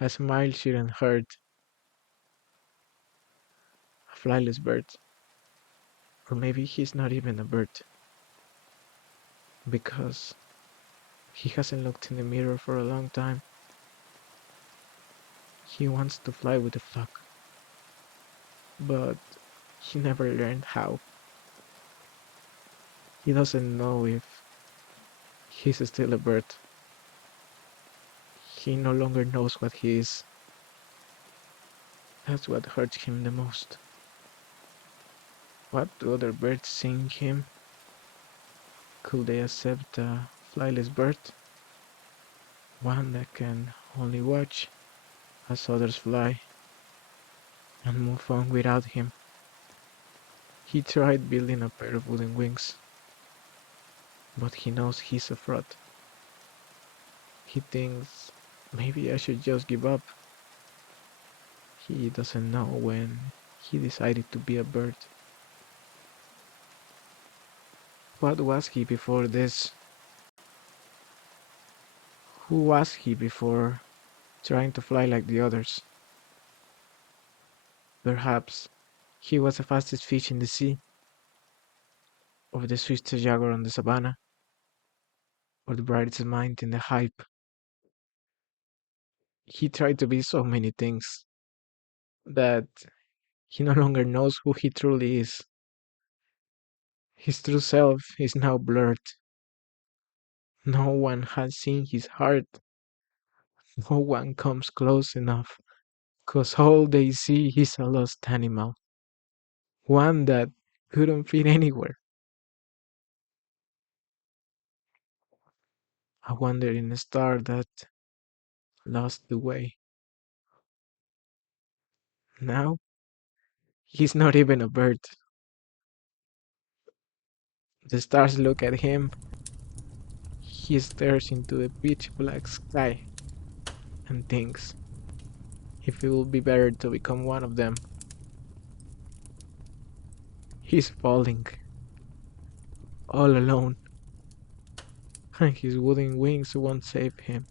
A smile shouldn't hurt. A flightless bird. Or maybe he's not even a bird. Because he hasn't looked in the mirror for a long time. He wants to fly with the flock. But he never learned how. He doesn't know if he's still a bird. He no longer knows what he is. That's what hurts him the most. What do other birds sing him? Could they accept a flightless bird? One that can only watch as others fly and move on without him. He tried building a pair of wooden wings, but he knows he's a fraud. He thinks maybe I should just give up. He doesn't know when he decided to be a bird. What was he before this? Who was he before trying to fly like the others? Perhaps he was the fastest fish in the sea, or the swiftest jaguar on the savannah, or the brightest mind in the hype. He tried to be so many things that he no longer knows who he truly is. His true self is now blurred. No one has seen his heart. No one comes close enough, 'cause all they see is a lost animal, one that couldn't fit anywhere. A wandering star that lost the way. Now, he's not even a bird. The stars look at him. He stares into the pitch black sky and thinks if it would be better to become one of them. He's falling, all alone, and his wooden wings won't save him.